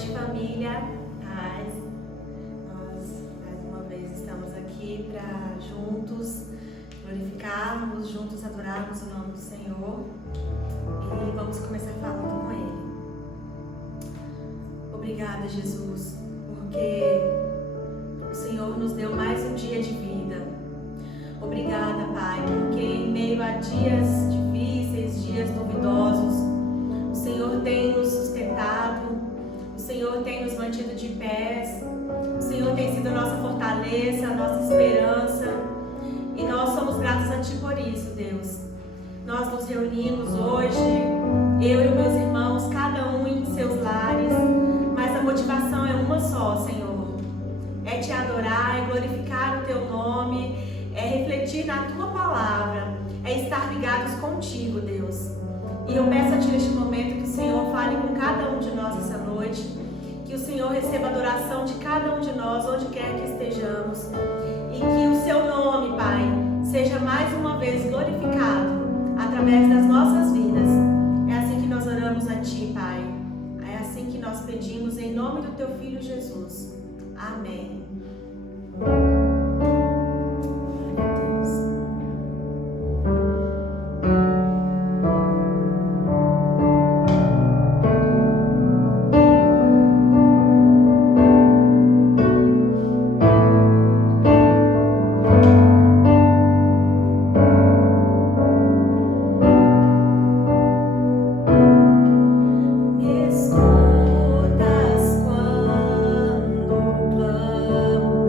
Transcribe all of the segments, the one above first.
noite, família. Paz. Nós, mais uma vez, estamos aqui para juntos glorificarmos, juntos adorarmos o nome do Senhor. E vamos começar falando com Ele. Obrigada, Jesus, porque o Senhor nos deu mais um dia de vida. Obrigada, Pai, porque em meio a dias difíceis, dias duvidosos, o Senhor tem nos sustentado, o Senhor tem nos mantido de pés, o Senhor tem sido a nossa fortaleza, a nossa esperança, e nós somos gratos a Ti por isso, Deus. Nós nos reunimos hoje, eu e meus irmãos, cada um em seus lares, mas a motivação é uma só, Senhor. É Te adorar, é glorificar o Teu nome, é refletir na Tua palavra, é estar ligados contigo, Deus. E eu peço a Ti neste momento que o Senhor fale com cada um de nós essa noite, que o Senhor receba a adoração de cada um de nós, onde quer que estejamos, e que o Seu nome, Pai, seja mais uma vez glorificado através das nossas vidas. É assim que nós oramos a Ti, Pai. É assim que nós pedimos em nome do Teu Filho Jesus. Amém. Escutas quando clamo.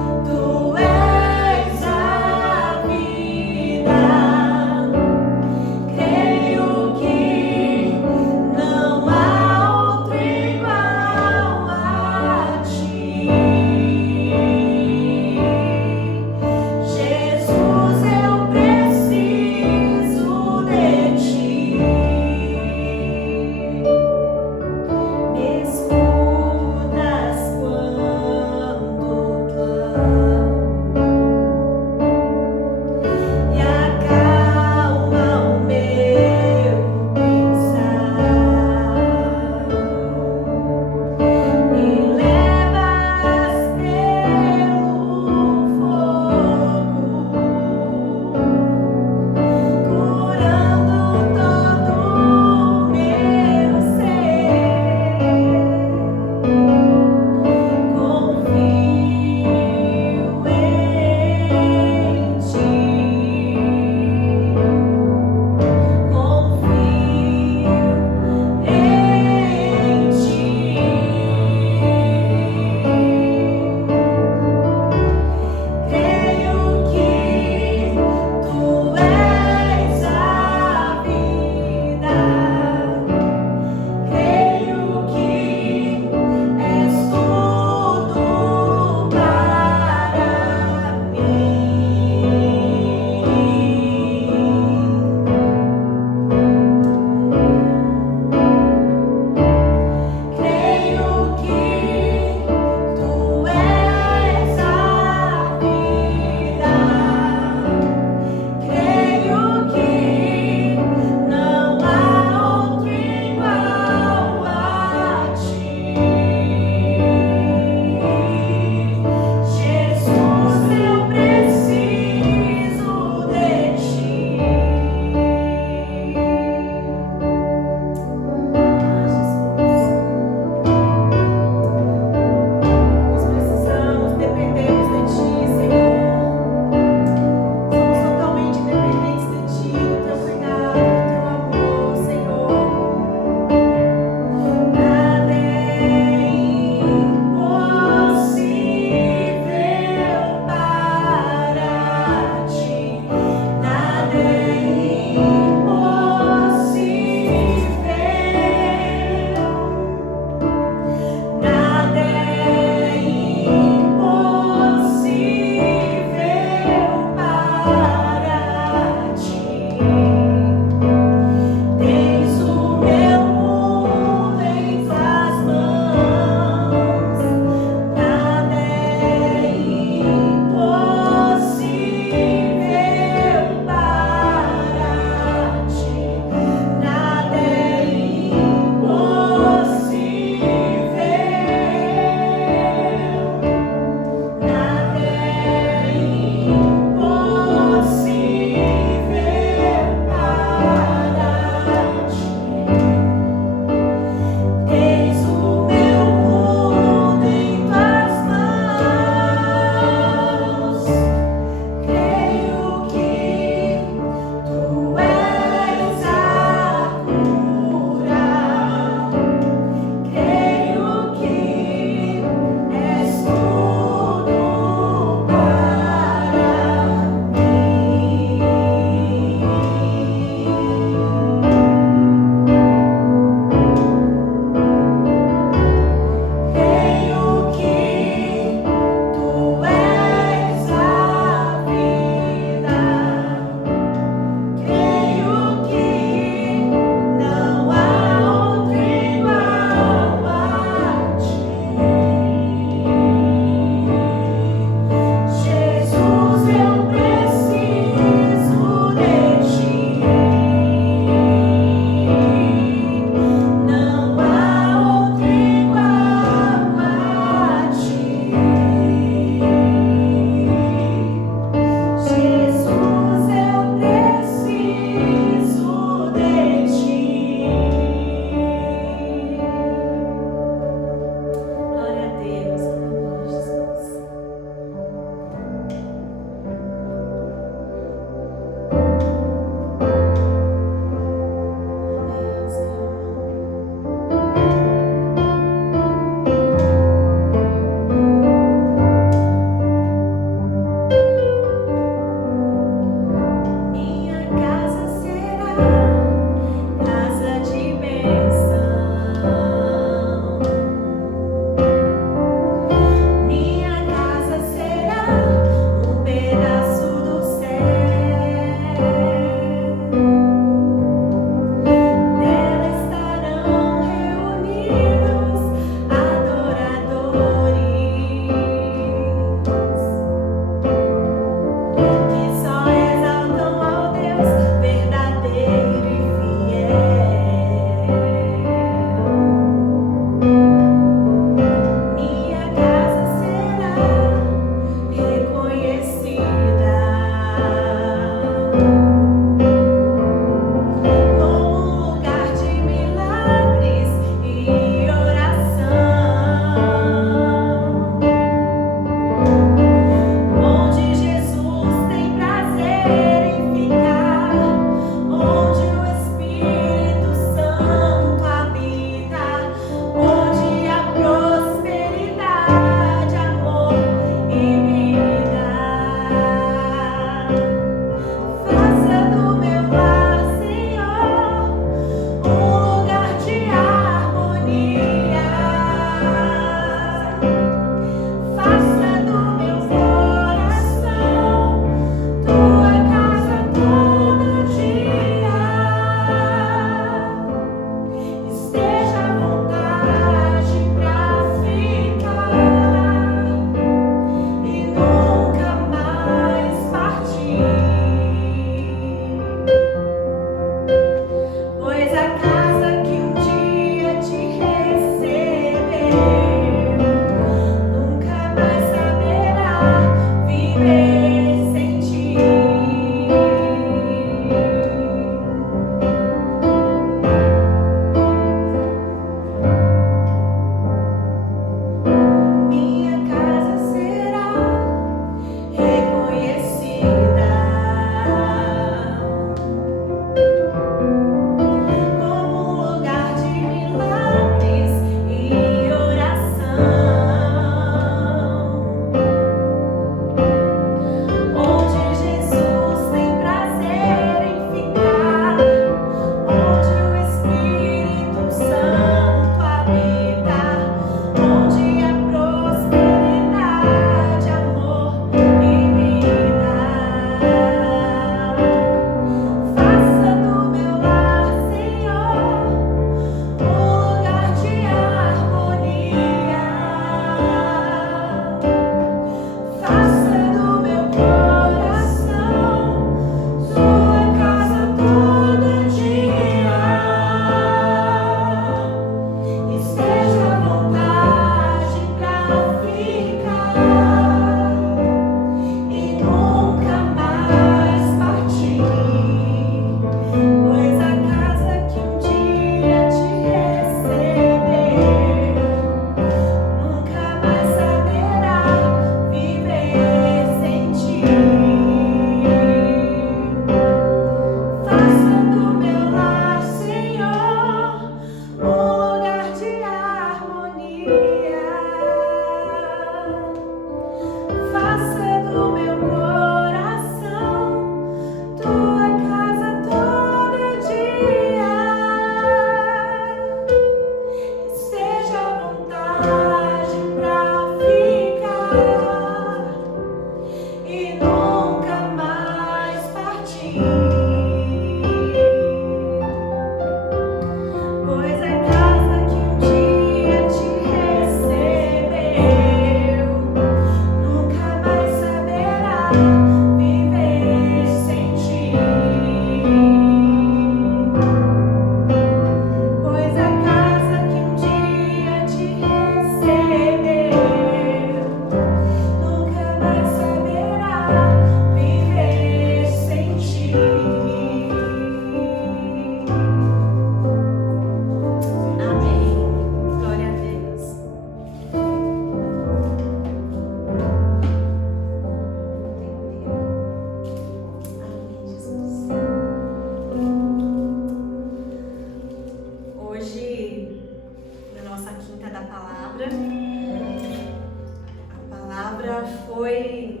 palavra foi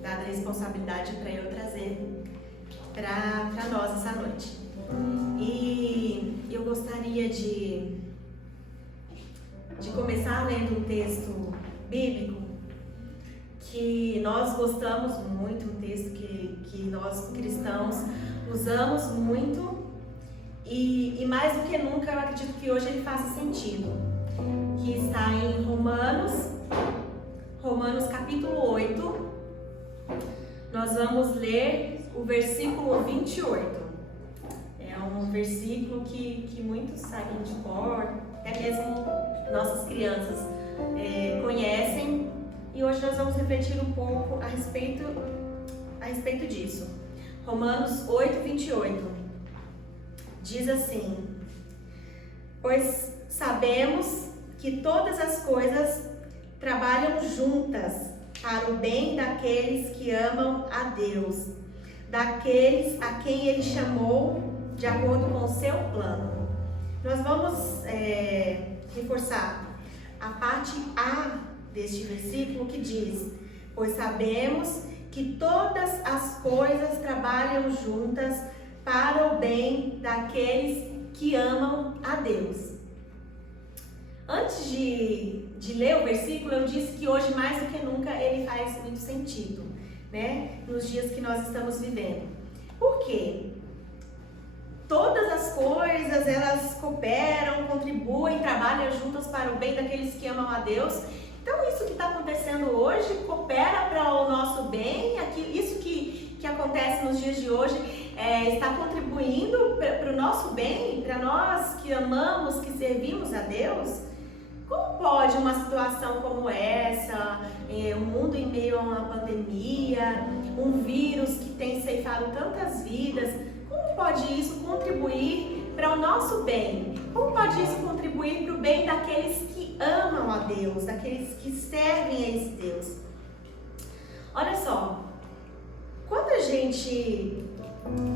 dada a responsabilidade para eu trazer para nós essa noite. E eu gostaria de começar lendo um texto bíblico que nós gostamos muito, um texto que nós cristãos usamos muito e mais do que nunca eu acredito que hoje ele faça sentido, que está em Romanos capítulo 8. Nós vamos ler o versículo 28. É um versículo que muitos sabem de cor, até mesmo nossas crianças conhecem. E hoje nós vamos refletir um pouco a respeito disso. Romanos 8, 28. Diz assim: pois sabemos que todas as coisas trabalham juntas para o bem daqueles que amam a Deus, daqueles a quem Ele chamou de acordo com o seu plano. Nós vamos reforçar a parte A deste versículo que diz: pois sabemos que todas as coisas trabalham juntas para o bem daqueles que amam a Deus. Antes de ler o versículo, eu disse que hoje mais do que nunca ele faz muito sentido, né? Nos dias que nós estamos vivendo. Por quê? Todas as coisas, elas cooperam, contribuem, trabalham juntas para o bem daqueles que amam a Deus. Então, isso que está acontecendo hoje coopera para o nosso bem. Isso que acontece nos dias de hoje está contribuindo para o nosso bem, para nós que amamos, que servimos a Deus. Como pode uma situação como essa, o mundo em meio a uma pandemia, um vírus que tem ceifado tantas vidas, como pode isso contribuir para o nosso bem? Como pode isso contribuir para o bem daqueles que amam a Deus, daqueles que servem a esse Deus? Olha só, quando a gente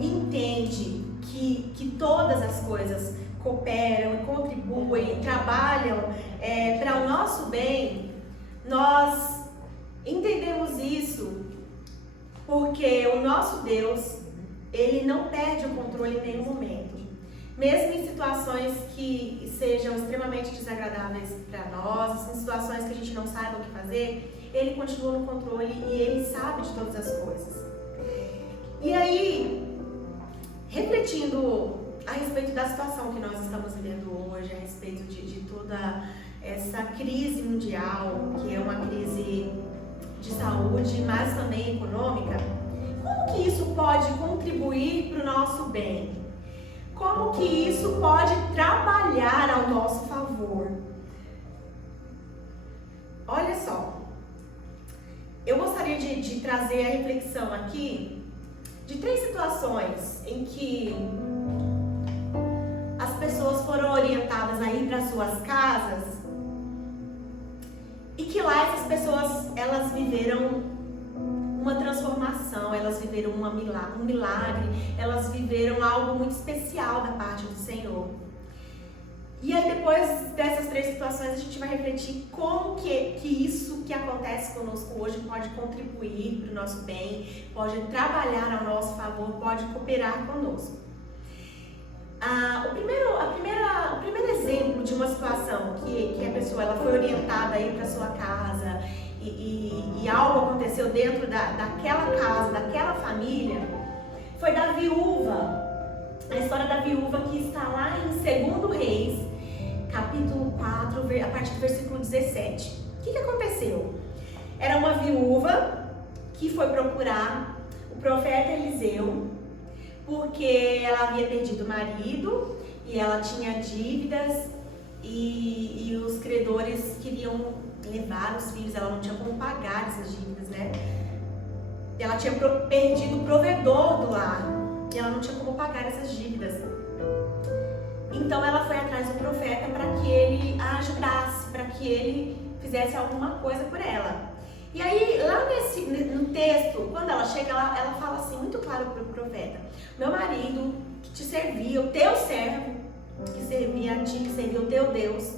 entende que todas as coisas cooperam, contribuem, trabalham para o nosso bem, nós entendemos isso porque o nosso Deus, Ele não perde o controle em nenhum momento. Mesmo em situações que sejam extremamente desagradáveis para nós, em situações que a gente não saiba o que fazer, Ele continua no controle e Ele sabe de todas as coisas. E aí, refletindo a respeito da situação que nós estamos vivendo hoje, a respeito de toda essa crise mundial, que é uma crise de saúde, mas também econômica, como que isso pode contribuir para o nosso bem? Como que isso pode trabalhar ao nosso favor? Olha só, eu gostaria de trazer a reflexão aqui de 3 situações em que as pessoas foram orientadas a ir para suas casas e que lá essas pessoas, elas viveram uma transformação, elas viveram um milagre, elas viveram algo muito especial da parte do Senhor. E aí depois dessas 3 situações a gente vai refletir como que isso que acontece conosco hoje pode contribuir para o nosso bem, pode trabalhar ao nosso favor, pode cooperar conosco. O primeiro exemplo de uma situação que a pessoa ela foi orientada a ir para sua casa e algo aconteceu dentro daquela casa, daquela família, foi da viúva. A história da viúva que está lá em 2 Reis, capítulo 4, a partir do versículo 17. O que aconteceu? Era uma viúva que foi procurar o profeta Eliseu, porque ela havia perdido o marido e ela tinha dívidas e os credores queriam levar os filhos, ela não tinha como pagar essas dívidas, né? Ela tinha perdido o provedor do lar e ela não tinha como pagar essas dívidas. Então ela foi atrás do profeta para que ele a ajudasse, para que ele fizesse alguma coisa por ela. E aí, lá no texto, quando ela chega, ela fala assim, muito claro para o profeta: meu marido que te servia, o teu servo que servia a ti, que servia o teu Deus,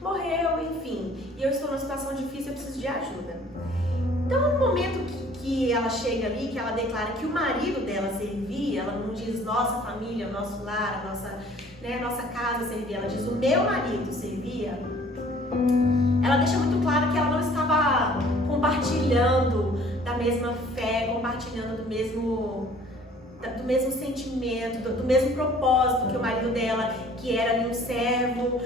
morreu, enfim, e eu estou numa situação difícil, eu preciso de ajuda. Então, no momento que ela chega ali, que ela declara que o marido dela servia, ela não diz nossa família, nosso lar, nossa casa servia, ela diz o meu marido servia, ela deixa muito claro que ela não estava compartilhando da mesma fé, compartilhando do mesmo sentimento, do mesmo propósito que o marido dela, que era ali um servo,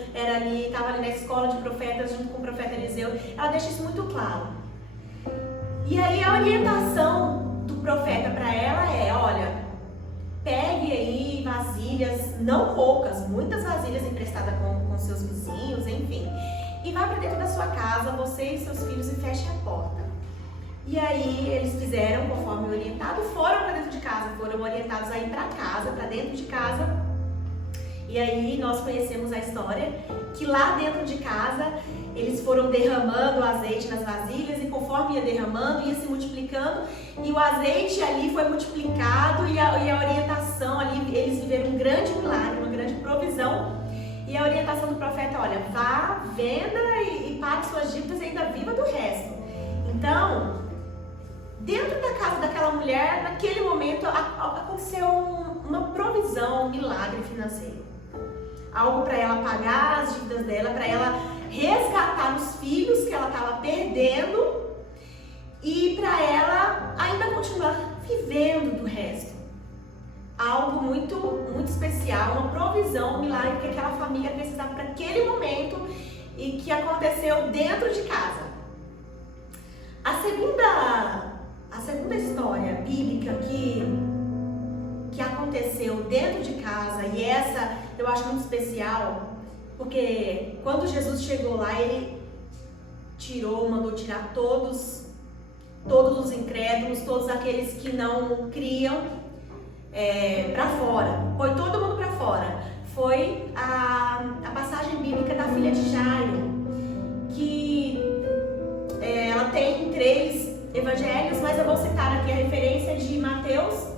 estava ali na escola de profetas junto com o profeta Eliseu. Ela deixa isso muito claro. E aí a orientação do profeta para ela é, olha, pegue aí vasilhas, não poucas, muitas vasilhas emprestadas com seus vizinhos, enfim, e vá para dentro da sua casa, você e seus filhos, e feche a porta. E aí eles fizeram conforme orientado, foram para dentro de casa, foram orientados a ir para casa, para dentro de casa. E aí nós conhecemos a história, que lá dentro de casa eles foram derramando o azeite nas vasilhas, e conforme ia derramando, ia se multiplicando, e o azeite ali foi multiplicado, e a orientação ali, eles viveram um grande milagre, uma grande provisão. E a orientação do profeta, olha, vá, venda e pague suas dívidas e ainda viva do resto. Então, dentro da casa daquela mulher, naquele momento, aconteceu uma provisão, um milagre financeiro. Algo para ela pagar as dívidas dela, para ela resgatar os filhos que ela estava perdendo e para ela ainda continuar vivendo do resto. Algo muito, muito especial, uma provisão, um milagre que aquela família precisava para aquele momento e que aconteceu dentro de casa. A segunda história bíblica que aconteceu dentro de casa, e essa eu acho muito especial, porque quando Jesus chegou lá, ele mandou tirar todos os incrédulos, todos aqueles que não criam, para fora, põe todo mundo para fora. Foi a passagem bíblica da filha de Jairo, que ela tem em 3 evangelhos, mas eu vou citar aqui a referência de Mateus,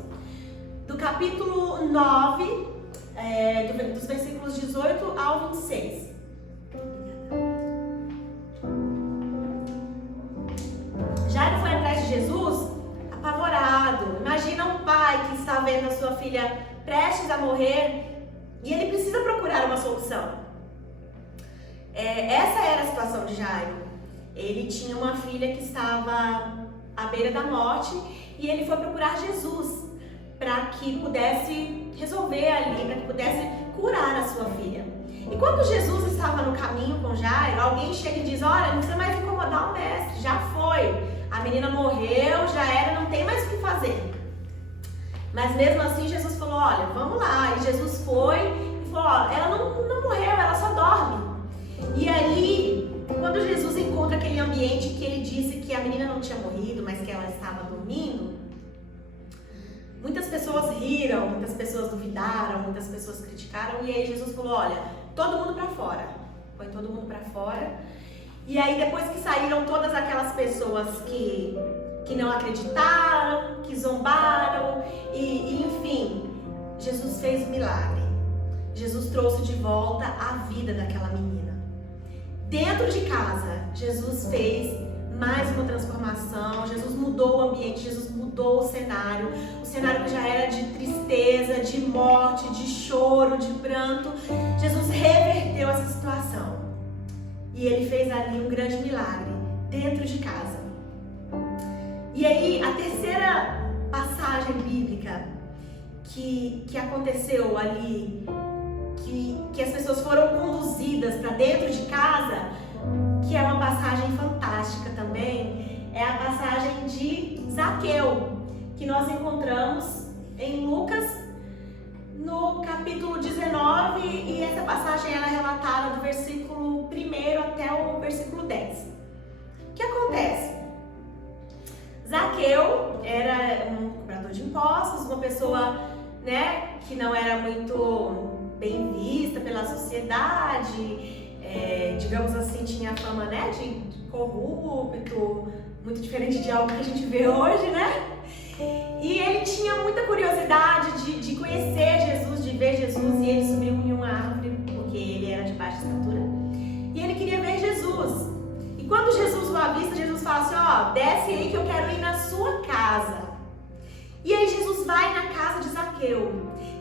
do capítulo 9, dos versículos 18 ao 26. Jairo foi atrás de Jesus apavorado. Imagina um pai que está vendo a sua filha prestes a morrer e ele precisa procurar uma solução. Essa era a situação de Jairo. Ele tinha uma filha que estava à beira da morte e ele foi procurar Jesus para que pudesse resolver ali, para que pudesse curar a sua filha. E quando Jesus estava no caminho com Jairo, alguém chega e diz, olha, não precisa mais incomodar o mestre, já foi. A menina morreu, já era, não tem mais o que fazer. Mas mesmo assim Jesus falou, olha, vamos lá. E Jesus foi e falou, ó, ela não morreu, ela só dorme. E aí, quando Jesus encontra aquele ambiente que ele disse que a menina não tinha morrido, mas que ela estava dormindo, muitas pessoas riram, muitas pessoas duvidaram, muitas pessoas criticaram. E aí Jesus falou, olha, todo mundo para fora. Põe todo mundo para fora. E aí depois que saíram todas aquelas pessoas que não acreditaram, que zombaram, e enfim, Jesus fez um milagre. Jesus trouxe de volta a vida daquela menina. Dentro de casa, Jesus fez mais uma transformação, Jesus mudou o ambiente, Jesus mudou o cenário que já era de tristeza, de morte, de choro, de pranto. Jesus reverteu essa situação. E ele fez ali um grande milagre dentro de casa. E aí, a terceira passagem bíblica que aconteceu ali, que as pessoas foram conduzidas para dentro de casa, que é uma passagem fantástica também, é a passagem de Zaqueu, que nós encontramos em Lucas, no capítulo 19, e essa passagem ela é relatada do versículo 1 até o versículo 10. O que acontece? Zaqueu era um cobrador de impostos, uma pessoa, que não era muito bem vista pela sociedade, digamos assim, tinha a fama, de corrupto, muito diferente de algo que a gente vê hoje, E ele tinha muita curiosidade de conhecer Jesus, de ver Jesus, e ele subiu em uma árvore, porque ele era de baixa estatura. E ele queria ver Jesus. E quando Jesus o avista, Jesus fala assim, ó, desce aí que eu quero ir na sua casa. E aí Jesus vai na casa de Zaqueu.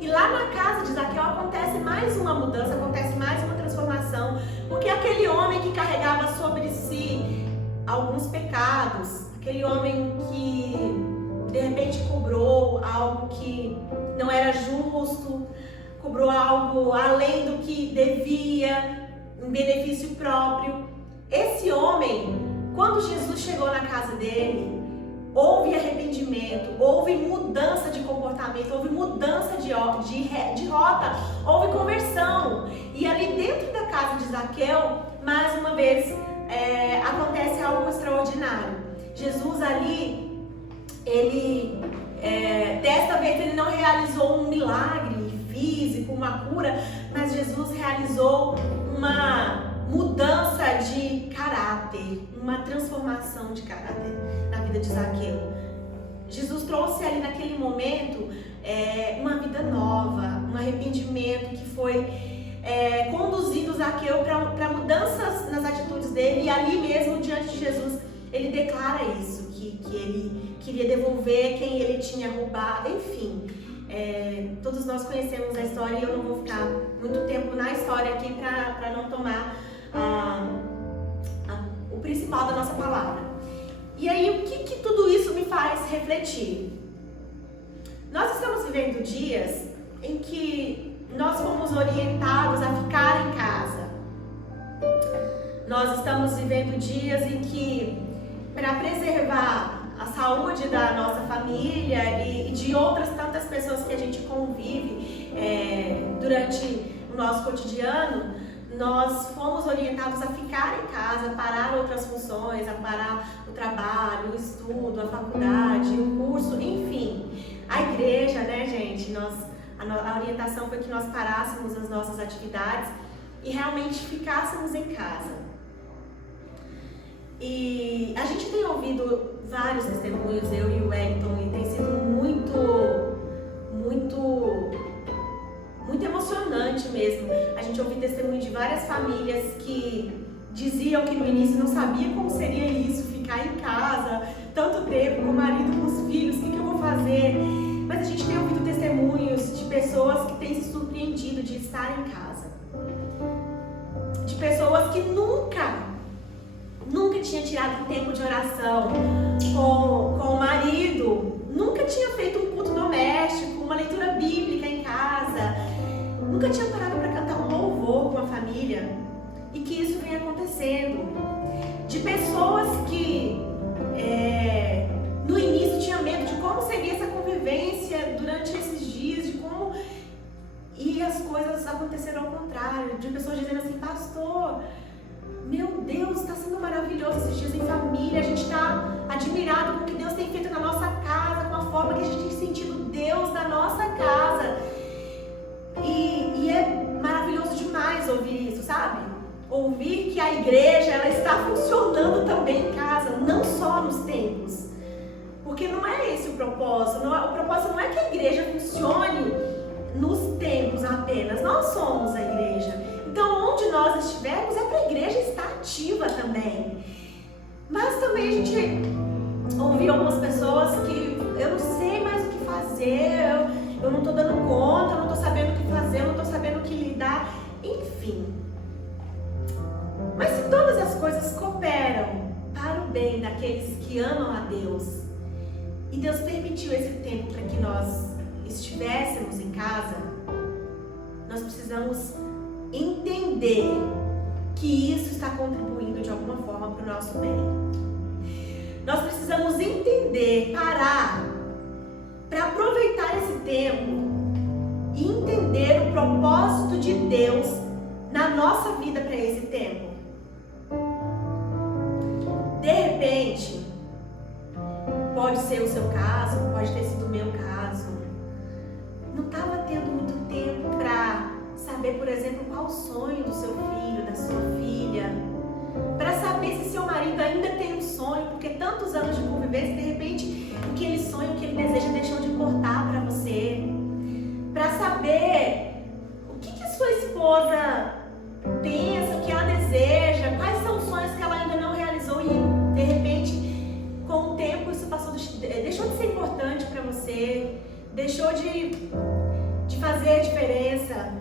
E lá na casa de Zaqueu acontece mais uma mudança, acontece mais uma transformação. Porque aquele homem que carregava sobre si alguns pecados, aquele homem que de repente cobrou algo que não era justo, cobrou algo além do que devia, em benefício próprio. Esse homem, quando Jesus chegou na casa dele, houve arrependimento, houve mudança de comportamento, houve mudança de rota, houve conversão. E ali dentro da casa de Zaqueu, mais uma vez, acontece algo extraordinário. Jesus ali, desta vez ele não realizou um milagre físico, uma cura, mas Jesus realizou uma mudança de caráter, uma transformação de caráter na vida de Zaqueu. Jesus trouxe ali naquele momento uma vida nova, um arrependimento que foi conduzindo Zaqueu para mudanças nas atitudes dele, e ali mesmo diante de Jesus ele declara isso, que ele queria devolver quem ele tinha roubado, enfim. Todos nós conhecemos a história e eu não vou ficar muito tempo na história aqui para não tomar o principal da nossa palavra. E aí, o que tudo isso me faz refletir? Nós estamos vivendo dias em que nós fomos orientados a ficar em casa. Nós estamos vivendo dias em que, para preservar a saúde da nossa família e de outras tantas pessoas que a gente convive durante o nosso cotidiano, nós fomos orientados a ficar em casa, a parar outras funções, a parar o trabalho, o estudo, a faculdade, o curso, enfim. A igreja, né, gente? A orientação foi que nós parássemos as nossas atividades e realmente ficássemos em casa. E a gente tem ouvido vários testemunhos, eu e o Wellington, e tem sido muito emocionante mesmo. A gente ouviu testemunho de várias famílias que diziam que no início não sabia como seria isso, ficar em casa tanto tempo com o marido, com os filhos, o que eu vou fazer? Mas a gente tem ouvido testemunhos de pessoas que têm se surpreendido de estar em casa, de pessoas que nunca tinha tirado um tempo de oração com o marido, nunca tinha feito um culto doméstico, uma leitura bíblica em casa, nunca tinha parado para cantar um louvor com a família, e que isso vem acontecendo. De pessoas que no início tinham medo de como seria essa convivência durante esses dias, de como, e as coisas aconteceram ao contrário, de pessoas dizendo assim: pastor, meu Deus, está sendo maravilhoso esses dias em família, a gente está admirado com o que Deus tem feito na nossa casa, com a forma que a gente tem sentido Deus na nossa casa. E é maravilhoso demais ouvir isso, sabe? Ouvir que a igreja, ela está funcionando também em casa, não só nos templos. Porque não é esse o propósito. O propósito não é que a igreja funcione nos templos apenas. Nós somos a igreja. Então, onde nós estivermos, é para a igreja estar ativa também. Mas também a gente ouviu algumas pessoas que eu não sei mais o que fazer, eu não estou dando conta, eu não estou sabendo o que fazer, eu não estou sabendo o que lidar, enfim. Mas se todas as coisas cooperam para o bem daqueles que amam a Deus, e Deus permitiu esse tempo para que nós estivéssemos em casa, nós precisamos entender que isso está contribuindo de alguma forma para o nosso bem. Nós precisamos entender, parar, para aproveitar esse tempo e entender o propósito de Deus na nossa vida para esse tempo. De repente, pode ser o seu caso, pode ter sido o meu caso, não estava tendo muito tempo para saber, por exemplo, qual o sonho do seu filho, da sua filha, para saber se seu marido ainda tem um sonho, porque tantos anos de convivência, de repente, aquele sonho, o que ele deseja deixou de importar para você, para saber o que a sua esposa pensa, o que ela deseja, de fazer a diferença,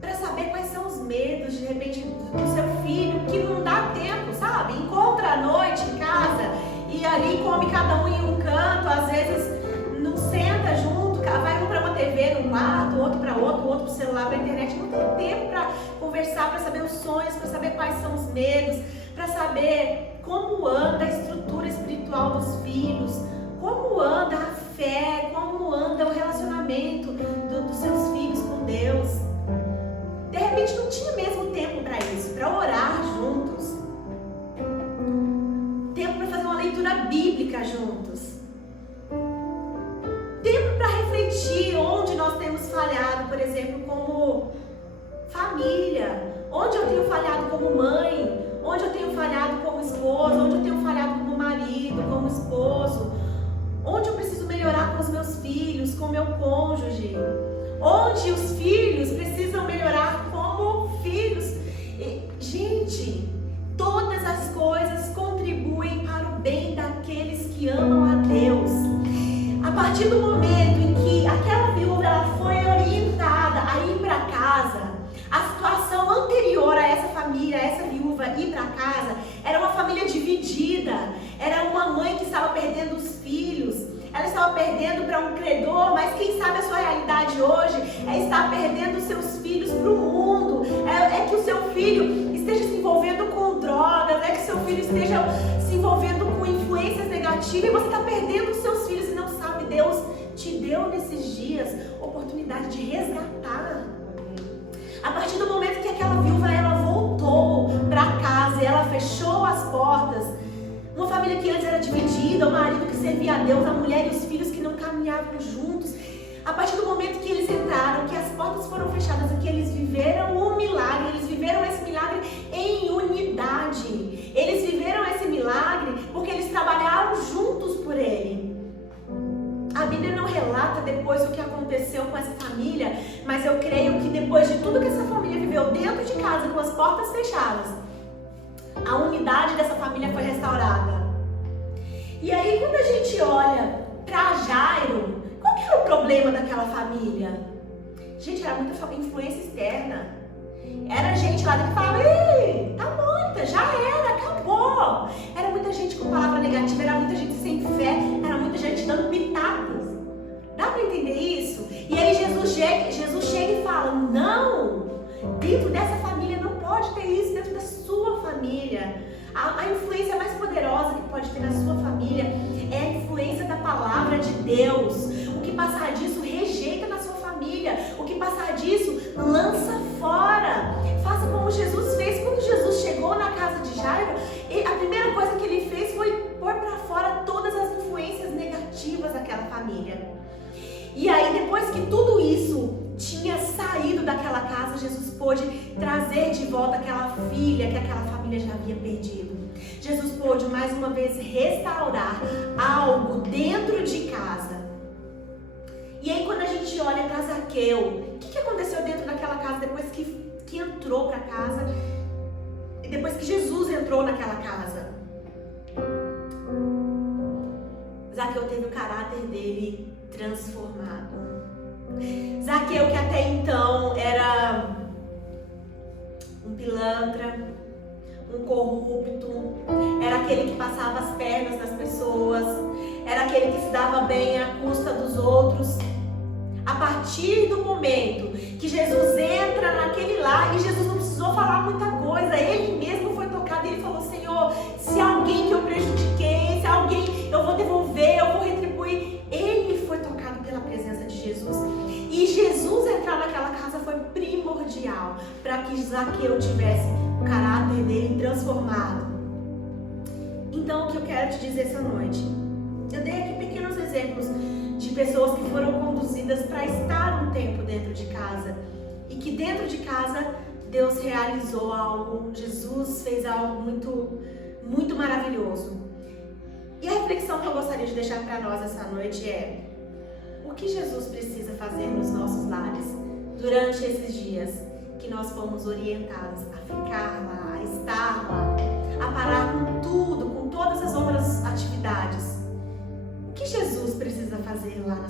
para saber quais são os medos, de repente, do seu filho, que não dá tempo, sabe? Encontra à noite em casa e ali come cada um em um canto, às vezes não senta junto, vai um para uma TV num quarto, outro para outro para o celular, para a internet, não tem tempo para conversar, para saber os sonhos, para saber quais são os medos, para saber como anda a estrutura espiritual dos filhos, como anda a fé, como anda o relacionamento dos seus filhos com Deus. De repente não tinha mesmo tempo para isso, para orar juntos, tempo para fazer uma leitura bíblica juntos, tempo para refletir onde nós temos falhado, por exemplo, como família, onde eu tenho falhado como mãe, onde eu tenho falhado como esposa, onde eu tenho falhado como marido, como esposo, onde eu preciso melhorar com os meus filhos, com o meu cônjuge, onde os filhos precisam melhorar como filhos. E, gente, todas as coisas contribuem para o bem daqueles que amam a Deus. A partir do momento em que aquela viúva ela foi orientada a ir para casa, a situação anterior a essa família, a essa viúva ir para casa, era uma família dividida, era uma mãe que estava perdendo os filhos, ela estava perdendo para um credor, mas quem sabe a sua realidade hoje é estar perdendo os seus filhos para o mundo, é que o seu filho esteja se envolvendo com drogas, é que o seu filho esteja se envolvendo com influências negativas e você está perdendo os seus filhos e não sabe. Deus te deu nesses dias oportunidade de resgatar. A partir do momento que aquela viúva ela voltou para casa e ela fechou as portas, uma família que antes era dividida, o marido que servia a Deus, a mulher e os filhos que não caminhavam juntos, a partir do momento que eles entraram, que as portas foram fechadas e que eles viveram um milagre, eles viveram esse milagre em unidade, eles viveram esse milagre porque eles trabalharam juntos por ele. A Bíblia não relata depois o que aconteceu com essa família, mas eu creio que depois de tudo que essa família viveu dentro de casa, com as portas fechadas, a unidade dessa família foi restaurada. E aí quando a gente olha para Jairo, qual que era o problema daquela família? Gente, era muita influência externa. Era gente lá que falava, ei, tá morta, já era, acabou. Era muita gente com palavra negativa, era muita gente sem fé, era muita gente dando pitacos. Dá para entender isso? E aí Jesus chega e fala, não, dentro dessa família não pode ter isso, dentro da sua família. A influência mais poderosa que pode ter na sua família é a influência da palavra de Deus. O que passar disso, rejeita na sua família. O que passar disso, lança fora. Faça como Jesus fez. Quando Jesus chegou na casa de Jairo, a primeira coisa que ele fez foi pôr para fora todas as influências negativas daquela família. E aí, depois que tudo isso tinha saído daquela casa, Jesus pôde trazer de volta aquela filha que aquela família já havia perdido. Jesus pôde mais uma vez restaurar algo dentro de casa. E aí quando a gente olha para Zaqueu, o que aconteceu dentro daquela casa depois que entrou para casa? Depois que Jesus entrou naquela casa? Zaqueu teve o caráter dele transformado. Zaqueu, que até então era um pilantra, um corrupto, era aquele que passava as pernas das pessoas, era aquele que se dava bem à custa dos outros. A partir do momento que Jesus entra naquele lar, e Jesus não precisou falar muita coisa, ele mesmo foi tocado e ele falou, Senhor, se alguém que eu prejudiquei, se alguém eu vou devolver, eu vou retribuir. Ele foi tocado pela presença de Jesus. E Jesus entrar naquela casa foi primordial para que Zaqueu tivesse o caráter dele transformado. Então, o que eu quero te dizer essa noite? Eu dei aqui pequenos exemplos de pessoas que foram conduzidas para estar um tempo dentro de casa. E que dentro de casa, Deus realizou algo, Jesus fez algo muito, muito maravilhoso. E a reflexão que eu gostaria de deixar para nós essa noite é: o que Jesus precisa fazer nos nossos lares durante esses dias que nós fomos orientados a ficar lá, a estar lá, a parar com tudo, com todas as outras atividades? O que Jesus precisa fazer lá na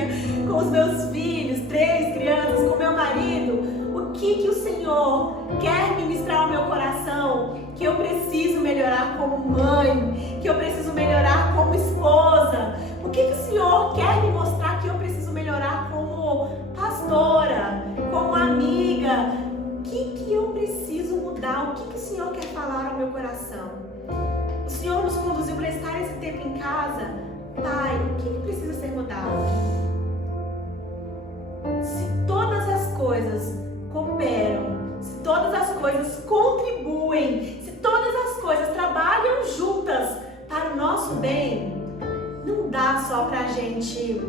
dia com os meus filhos, 3 crianças, com meu marido. O que o Senhor quer ministrar ao meu coração? Que eu preciso melhorar como mãe, que eu preciso melhorar como esposa. O que o Senhor quer me mostrar que eu preciso melhorar como pastora, como amiga? O que eu preciso mudar? O que o Senhor quer falar ao meu coração? O Senhor nos conduziu para estar esse tempo em casa. Pai, o que precisa ser mudado? Se todas as coisas cooperam, se todas as coisas contribuem, se todas as coisas trabalham juntas para o nosso bem, não dá só pra gente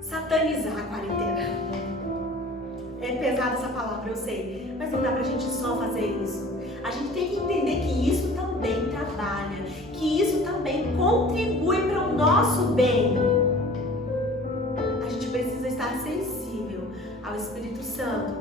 satanizar a quarentena. É pesada essa palavra, eu sei, mas não dá pra gente só fazer isso. A gente tem que entender que isso também trabalha, que isso também contribui para o nosso bem. A gente precisa estar sensível ao Espírito Santo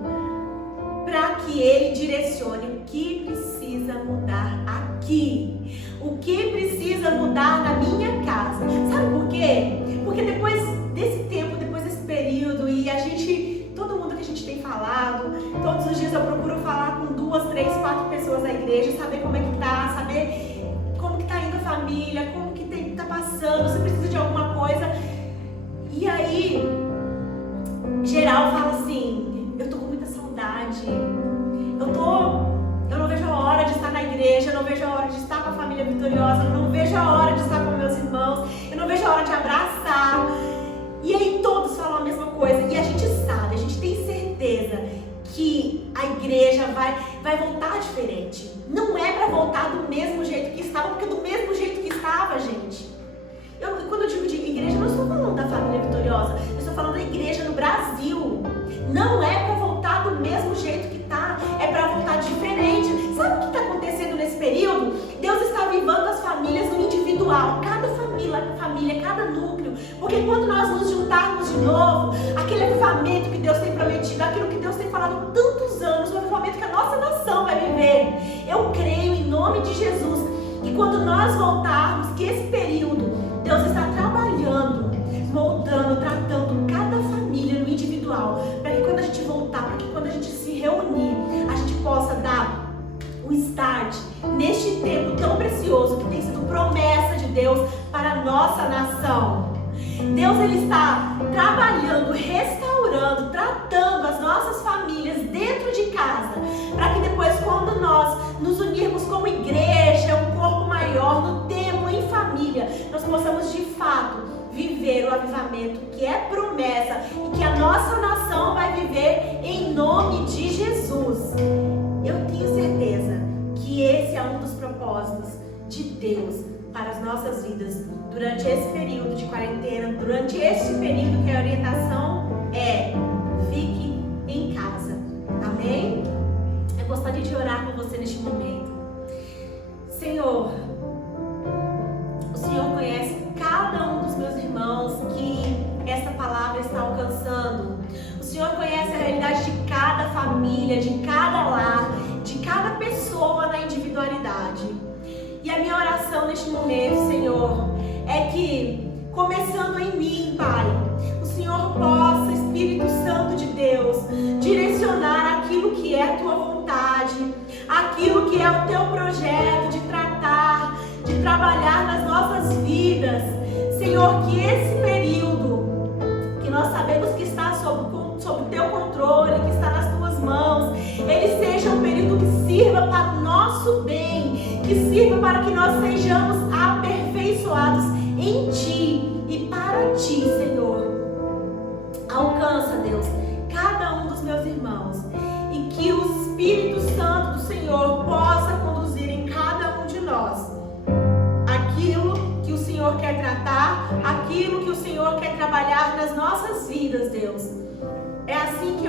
para que Ele direcione o que precisa mudar aqui, o que precisa mudar na minha casa. Sabe por quê? Porque depois desse tempo, depois desse período, e a gente, todo mundo que a gente tem falado, todos os dias eu procuro falar com 2, 3, 4 pessoas da igreja, saber como é que tá, saber como que tá indo a família, como que tá passando, se precisa de alguma coisa. E aí, geral fala assim, eu tô com muita saudade, eu não vejo a hora de estar na igreja, eu não vejo a hora de estar com a família vitoriosa, eu não vejo a hora de estar com meus irmãos, eu não vejo a hora de abraçar. E aí todos falam a mesma coisa, e a gente sabe, a gente tem certeza que a igreja vai voltar diferente. Não é para voltar do mesmo jeito que estava, porque do mesmo jeito que estava, gente. Quando eu digo de igreja, eu não estou falando da família vitoriosa, eu estou falando da igreja no Brasil. Não é para voltar do mesmo jeito que está, é para voltar diferente. Sabe o que está acontecendo nesse período? Deus está avivando as famílias no individual, cada família, cada núcleo. Porque quando nós nos juntarmos de novo, aquele avivamento que Deus tem prometido, aquilo que Deus tem falado há tantos anos, o avivamento que a nossa nação vai viver, eu creio em nome de Jesus que quando nós voltarmos, que esse período Deus está trabalhando, moldando, tratando cada família no individual, para que quando a gente voltar, para que quando a gente se reunir, a gente possa dar o start neste tempo tão precioso que tem sido promessa de Deus para a nossa nação. Deus, Ele está trabalhando, restaurando, tratando as nossas famílias dentro de casa, para que depois, quando nós nos unirmos como igreja, um corpo maior, no templo, em família, nós possamos de fato viver o avivamento que é promessa e que a nossa nação vai viver em nome de Jesus. Eu tenho certeza que esse é um dos propósitos de Deus para as nossas vidas durante esse período de quarentena, durante este período que a orientação é: fique em casa. Amém? Eu gostaria de orar com você neste momento. Senhor, o Senhor conhece cada um dos meus irmãos que esta palavra está alcançando. O Senhor conhece a realidade de cada família, de cada lar, de cada pessoa na individualidade. E a minha oração neste momento, Senhor, é que, começando em mim, Pai, o Senhor possa, Espírito Santo de Deus, direcionar aquilo que é a Tua vontade, aquilo que é o Teu projeto de tratar, de trabalhar nas nossas vidas. Senhor, que esse período, que nós sabemos que está sob o Teu controle, que está nas Tuas mãos, ele seja um período que sirva para o nosso bem, que sirva para que nós sejamos aperfeiçoados em Ti e para Ti, Senhor. Alcança, Deus, cada um dos meus irmãos e que o Espírito Santo do Senhor possa conduzir em cada um de nós aquilo que o Senhor quer tratar, aquilo que o Senhor quer trabalhar nas nossas vidas, Deus. É assim que